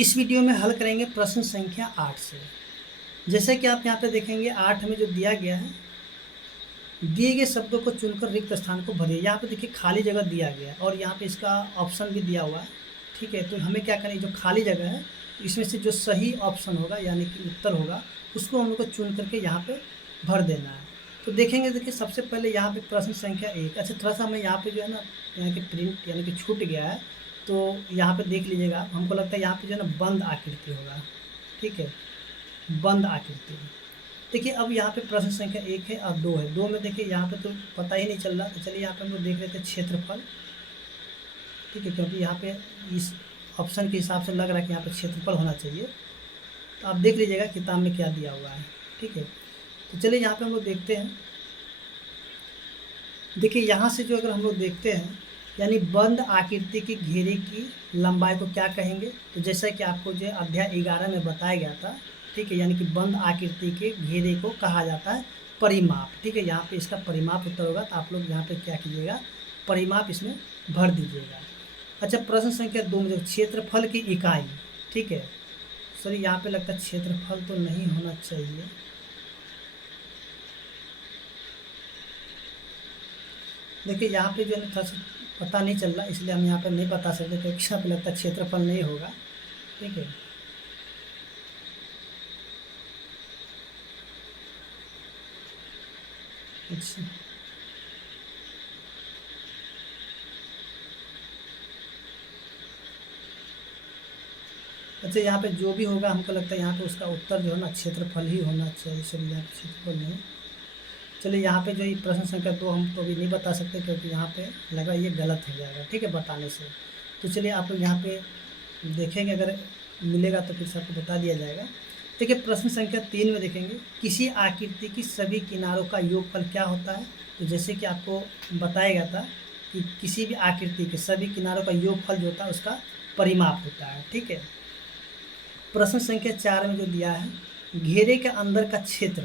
इस वीडियो में हल करेंगे प्रश्न संख्या 8 से। जैसे कि आप यहाँ पे देखेंगे 8 में जो दिया गया है, दिए गए शब्दों को चुनकर रिक्त स्थान को भरिए। यहाँ पे देखिए खाली जगह दिया गया है और यहाँ पे इसका ऑप्शन भी दिया हुआ है। ठीक है, तो हमें क्या करना है, जो खाली जगह है इसमें से जो सही ऑप्शन होगा यानी कि उत्तर होगा उसको हम लोग को चुन करके यहाँ पे भर देना है। तो देखेंगे, देखिए सबसे पहले यहाँ पे प्रश्न संख्या 1। अच्छा, थोड़ा सा हमें यहाँ पे जो है ना, यहाँ के प्रिंट यानी कि छूट गया है, तो यहाँ पे देख लीजिएगा। हमको लगता है यहाँ पे जो है ना बंद आकृति होगा। ठीक है, बंद आकृति। देखिए अब यहाँ पे प्रश्न संख्या 1 है और 2 है। 2 में देखिए यहाँ पे तो पता ही नहीं चल रहा, तो चलिए यहाँ पे हम लोग देख लेते हैं क्षेत्रफल। ठीक है, क्योंकि यहाँ पे इस ऑप्शन के हिसाब से लग रहा है कि यहाँ पे क्षेत्रफल होना चाहिए। तो आप देख लीजिएगा किताब में क्या दिया हुआ है। ठीक है, तो चलिए यहाँ पे हम लोग देखते हैं। देखिए यहाँ से जो अगर हम लोग देखते हैं, यानी बंद आकृति के घेरे की लंबाई को क्या कहेंगे, तो जैसा कि आपको जो अध्याय 11 में बताया गया था। ठीक है, यानी कि बंद आकृति के घेरे को कहा जाता है परिमाप। ठीक है, यहाँ पे इसका परिमाप उत्तर होगा, तो आप लोग यहाँ पे क्या कीजिएगा, परिमाप इसमें भर दीजिएगा। अच्छा, प्रश्न संख्या 2 में जो क्षेत्रफल की इकाई। ठीक है, सर यहाँ पे लगता है क्षेत्रफल तो नहीं होना चाहिए। देखिए यहाँ पे जो है थोड़ा सा पता नहीं चल रहा, इसलिए हम यहाँ पर नहीं बता सकते, क्योंकि यहाँ पे लगता है क्षेत्रफल नहीं होगा। ठीक है, अच्छा अच्छा, यहाँ पे जो भी होगा हमको लगता है यहाँ पे उसका उत्तर जो है ना क्षेत्रफल ही होना चाहिए। चलिए यहाँ पे क्षेत्रफल नहीं। चलिए यहाँ पे जो ये प्रश्न संख्या 2 हम तो अभी नहीं बता सकते, क्योंकि यहाँ पे लगा ये गलत हो जाएगा। ठीक है, बताने से। तो चलिए आप लोग यहाँ पे देखेंगे, अगर मिलेगा तो फिर से आपको बता दिया जाएगा। देखिए प्रश्न संख्या 3 में देखेंगे, किसी आकृति की सभी किनारों का योगफल क्या होता है। तो जैसे कि आपको बताया गया था कि किसी भी आकृति के सभी किनारों का योगफल जो होता है उसका परिमाप होता है। ठीक है, प्रश्न संख्या 4 में जो दिया है, घेरे के अंदर का क्षेत्र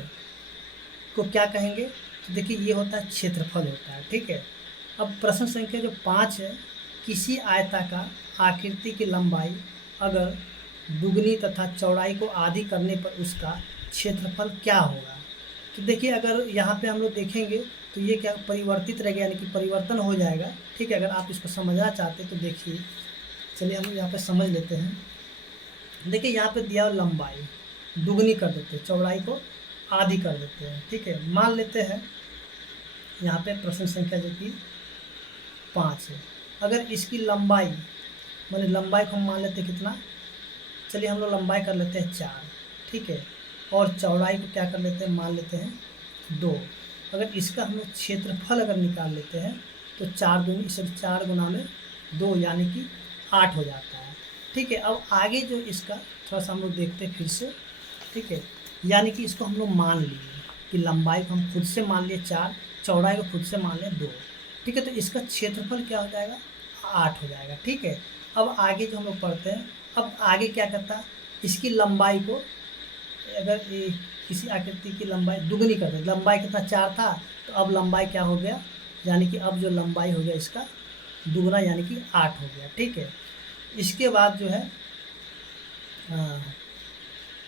को क्या कहेंगे, तो देखिए ये होता है क्षेत्रफल होता है। ठीक है, अब प्रश्न संख्या जो 5 है, किसी आयताकार आकृति की लंबाई अगर दुगनी तथा चौड़ाई को आधी करने पर उसका क्षेत्रफल क्या होगा। तो देखिए अगर यहाँ पे हम लोग देखेंगे तो ये क्या परिवर्तित रहेगा, यानी कि परिवर्तन हो जाएगा। ठीक है, अगर आप इसको समझना चाहते तो देखिए, चलिए हम यहाँ पे समझ लेते हैं। देखिए यहाँ पे दिया लंबाई दुगनी कर देते हैं, चौड़ाई को आधी कर देते हैं। ठीक है, मान लेते हैं यहाँ पे प्रश्न संख्या जो कि 5 है, अगर इसकी लंबाई माने लंबाई को हम मान लेते हैं कितना, चलिए हम लोग लंबाई कर लेते हैं 4। ठीक है, और चौड़ाई को क्या कर लेते हैं, मान लेते हैं 2। अगर इसका हम लोग क्षेत्रफल अगर निकाल लेते हैं तो 4 दूनी इसे 4 गुना में 2 यानी कि 8 हो जाता है। ठीक है, अब आगे जो इसका थोड़ा सा हम लोग देखते हैं फिर से। ठीक है, यानी कि इसको हम लोग मान लिए कि लंबाई को हम खुद से मान लिए 4, चौड़ाई को खुद से मान लें 2। ठीक है, तो इसका क्षेत्रफल क्या हो जाएगा, 8 हो जाएगा। ठीक है, अब आगे जो हम लोग पढ़ते हैं, अब आगे क्या करता है, इसकी लंबाई को अगर किसी आकृति की लंबाई दुगनी कर दे, लंबाई कितना 4 था, तो अब लंबाई क्या हो गया, यानी कि अब जो लंबाई हो गया इसका दुगना यानी कि 8 हो गया। ठीक है, इसके बाद जो है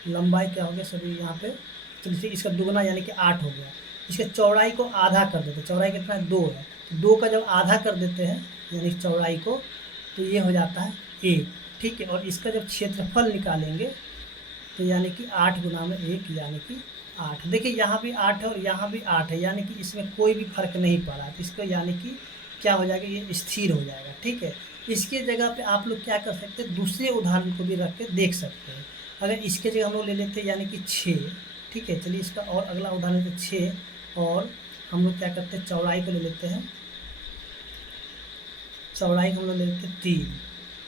लंबाई क्या हो गया सभी यहाँ पे, चलिए इसका दुगना यानी कि 8 हो गया। इसके चौड़ाई को आधा कर देते हैं, चौड़ाई कितना है 2 है, तो 2 का जब आधा कर देते हैं यानी चौड़ाई को, तो ये हो जाता है 1। ठीक है, और इसका जब क्षेत्रफल निकालेंगे तो यानी कि 8 गुना में 1 यानी कि 8। देखिए यहाँ भी 8 है और यहाँ भी 8 है, यानी कि इसमें कोई भी फर्क नहीं पड़ा, तो इसको यानी कि क्या हो जाएगा, ये स्थिर हो जाएगा। ठीक है, इसके जगह पे आप लोग क्या कर सकते हैं, दूसरे उदाहरण को भी रख के देख सकते हैं। अगर इसके जगह हम लोग ले लेते हैं यानी कि 6। ठीक है, चलिए इसका और अगला उदाहरण तो 6, और हम लोग क्या करते हैं चौड़ाई को ले लेते हैं, चौड़ाई को हम लोग ले लेते हैं 3।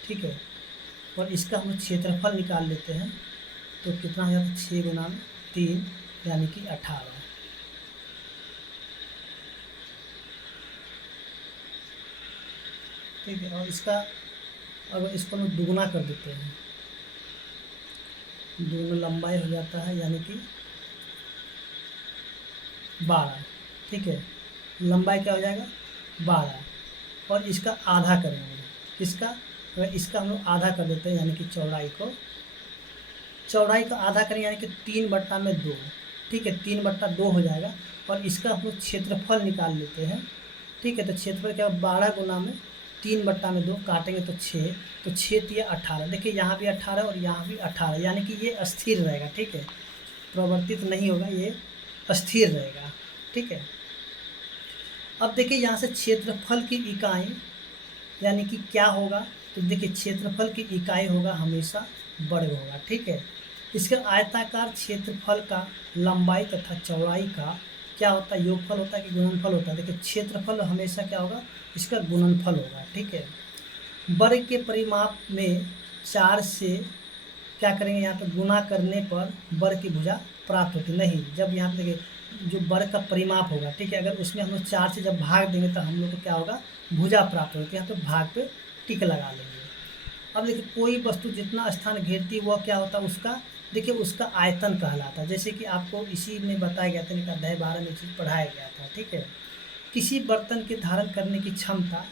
ठीक है, और इसका हम लोग क्षेत्रफल निकाल लेते हैं, तो कितना हो जाता है 6 गुना में 3 यानी कि 18। ठीक है, और इसका अगर इसको हम दुगना कर देते हैं, दोनों लंबाई हो जाता है यानी कि 12। ठीक है, लंबाई क्या हो जाएगा 12, और इसका आधा करेंगे, किसका अगर इसका हम लोग आधा कर देते हैं, यानी कि चौड़ाई को आधा करें, यानी कि 3/2, ठीक है, 3/2 हो जाएगा। और इसका हम लोग क्षेत्रफल निकाल लेते हैं, ठीक है। तो क्षेत्रफल क्या, 12 गुना में 3/2 काटेंगे तो 6, तो 6 तिया 18। देखिए यहाँ भी 18 और यहाँ भी 18, यानी कि ये अस्थिर रहेगा, ठीक है, प्रवर्तित नहीं होगा, ये अस्थिर रहेगा, ठीक है। अब देखिए यहाँ से क्षेत्रफल की इकाई यानी कि क्या होगा, तो देखिए क्षेत्रफल की इकाई होगा हमेशा वर्ग होगा, ठीक है। इसके आयताकार क्षेत्रफल का लंबाई तथा चौड़ाई का क्या होता है, योगफल होता है कि गुणनफल होता है। देखिए क्षेत्रफल हमेशा क्या होगा, इसका गुणनफल होगा, ठीक है। वर्ग के परिमाप में 4 से क्या करेंगे, यहाँ पे गुना करने पर वर्ग की भुजा प्राप्त होती नहीं। जब यहाँ पे देखिए जो वर्ग का परिमाप होगा, ठीक है, अगर उसमें हम लोग 4 से जब भाग देंगे तो हम लोग को क्या होगा, भुजा प्राप्त होती है। यहाँ पे भाग पे टिक लगा लेंगे। अब देखिए कोई वस्तु जितना स्थान घेरती है वह क्या होता है, उसका देखिए उसका आयतन कहलाता है। जैसे कि आपको इसी में बताया गया था, एक अध्याय 12 में चीज़ पढ़ाया गया था, ठीक है। किसी बर्तन के धारण करने की क्षमता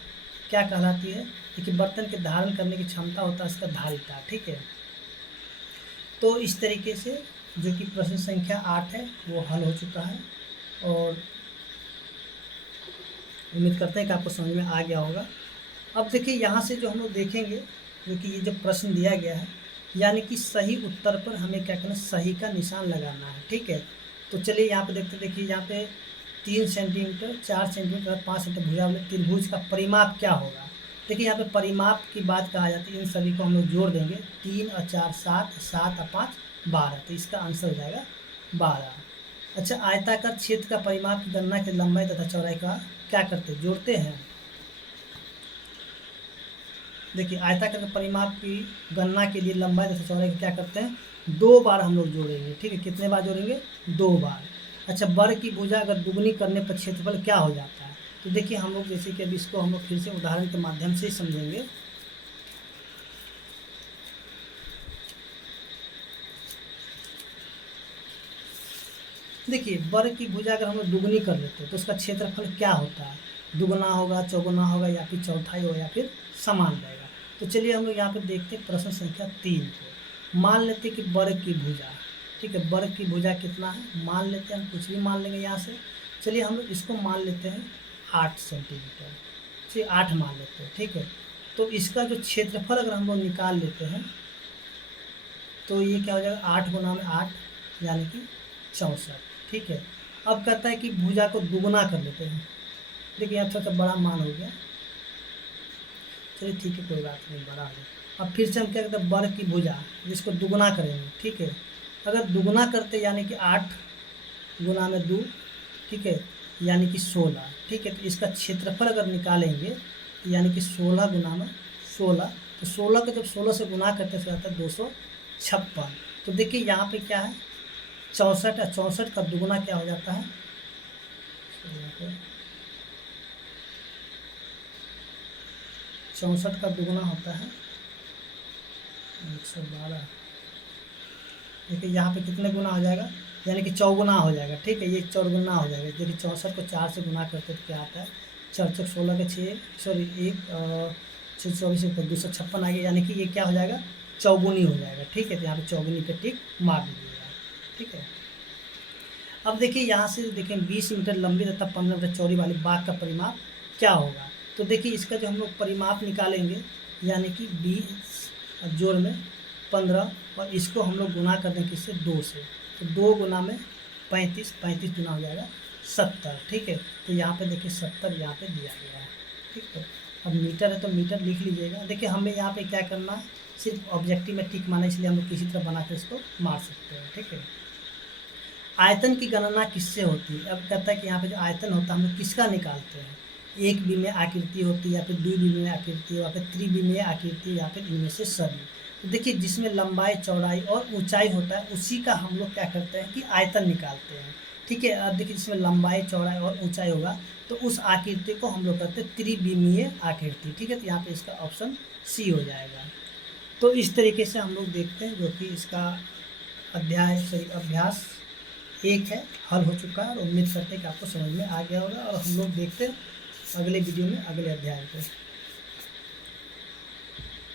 क्या कहलाती है, देखिए बर्तन के धारण करने की क्षमता होता है इसका धारिता, ठीक है। तो इस तरीके से जो कि प्रश्न संख्या 8 है वो हल हो चुका है, और उम्मीद करते हैं कि आपको समझ में आ गया होगा। अब देखिए यहाँ से जो हम लोग देखेंगे, जो कि ये जो प्रश्न दिया गया है, यानी कि सही उत्तर पर हमें क्या करना है, सही का निशान लगाना है, ठीक है। तो चलिए यहाँ पे देखते, देखिए यहाँ पे 3 सेंटीमीटर, 4 सेंटीमीटर, 5 सेंटीमीटर भुजा वाले त्रिभुज का परिमाप क्या होगा। देखिए यहाँ पे परिमाप की बात कहा जाती है, इन सभी को हम लोग जोड़ देंगे, 3 और 4 7, 7 और 5 12, तो इसका आंसर हो जाएगा 12। अच्छा, आयताकार क्षेत्र का परिमाप की गणना के लंबाई तथा चौड़ाई का क्या करते हैं, जोड़ते हैं। देखिए आयताकार के परिमाप की गणना के लिए लंबाई तथा चौड़ाई क्या करते हैं, 2 बार हम लोग जोड़ेंगे, ठीक है। कितने बार जोड़ेंगे, 2 बार। अच्छा, वर्ग की भुजा अगर दुगनी करने पर क्षेत्रफल क्या हो जाता है, तो देखिए हम लोग जैसे कि अब इसको हम लोग फिर से उदाहरण के माध्यम से ही समझेंगे। देखिए वर्ग की भुजा अगर हम लोग दुगनी कर लेते हैं तो उसका क्षेत्रफल क्या होता है, दुगना होगा, चौगुना होगा, या फिर चौथाई होगा, या फिर समान रहेगा। तो चलिए हम लोग यहाँ पे देखते हैं प्रश्न संख्या 3 को। मान लेते हैं कि वर्ग की भुजा, ठीक है, वर्ग की भुजा कितना है, मान लेते हैं, हम कुछ भी मान लेंगे यहाँ से। चलिए हम लोग इसको मान लेते हैं 8 सेंटीमीटर, चलिए 8 मान लेते हैं, ठीक है। तो इसका जो क्षेत्रफल अगर हम लोग निकाल लेते हैं तो ये क्या हो जाएगा, 8 गुना में 8 यानी कि 64, ठीक है। अब कहता है कि भुजा को दुगुना कर लेते हैं। देखिए यहाँ थोड़ा सा बड़ा मान हो गया, चलिए ठीक है, कोई बात नहीं, बड़ा है। अब फिर से हम क्या करते हैं, वर्ग की भुजा जिसको दुगुना करेंगे, ठीक है। अगर दुगुना करते यानी कि 8 गुना में 2, ठीक है, यानी कि 16, ठीक है। तो इसका क्षेत्रफल अगर निकालेंगे तो यानी कि 16 गुना में 16, तो 16 को जब 16 से गुना करते तो आता है 256। तो देखिए यहाँ पे क्या है, 64 है, 64 का दुगुना क्या हो जाता है, 64 का दुगुना होता है 112। देखिए यहाँ पे कितने गुना हो जाएगा, यानी कि 4 हो जाएगा, ठीक है, ये 4 हो जाएगा। देखिए 64 को 4 से गुना करते तो क्या आता है, 4 चौक 16 के 6, सॉरी 1 6 24 256 आ गया, यानी कि ये क्या हो जाएगा, 4 हो जाएगा, ठीक है। तो यहाँ पे 4 पे टिक मार दीजिएगा, ठीक है। अब देखिए यहाँ से देखिए 20 मीटर लंबी तथा 15 मीटर चौड़ी वाली बाग का परिमाप क्या होगा। तो देखिए इसका जो हम लोग परिमाप निकालेंगे, यानी कि 20 जोड़ में 15, और इसको हम लोग गुना कर देंगे किससे, 2 से। तो 2 गुना में 35, 35 गुना हो जाएगा 70, ठीक है। तो यहाँ पे देखिए 70 यहाँ पे दिया गया है, ठीक है। अब मीटर है तो मीटर लिख लीजिएगा। देखिए हमें यहाँ पे क्या करना है, सिर्फ ऑब्जेक्टिव में टिक मारना, इसलिए हम लोग किसी तरह बना कर इसको मार सकते हैं, ठीक है। आयतन की गणना किससे होती है, अब कहता है कि यहाँ पे जो आयतन होता है हम लोग किसका निकालते हैं, एक विमीय आकृति होती है, या फिर द्विविमीय आकृति, या फिर त्रिविमीय आकृति, या फिर इनमें से सभी। तो देखिए जिसमें लंबाई, चौड़ाई और ऊंचाई होता है उसी का हम लोग क्या करते हैं कि आयतन निकालते हैं, ठीक है। अब देखिए जिसमें लंबाई, चौड़ाई और ऊंचाई होगा तो उस आकृति को हम लोग कहते हैं त्रिविमीय आकृति, ठीक है। तो यहाँ पे इसका ऑप्शन सी हो जाएगा। तो इस तरीके से हम लोग देखते हैं, जो कि इसका अभ्यास 1 है हल हो चुका है, और उम्मीद करते हैं कि आपको समझ में आ गया होगा। और हम लोग देखते हैं अगले वीडियो में अगले अध्याय को।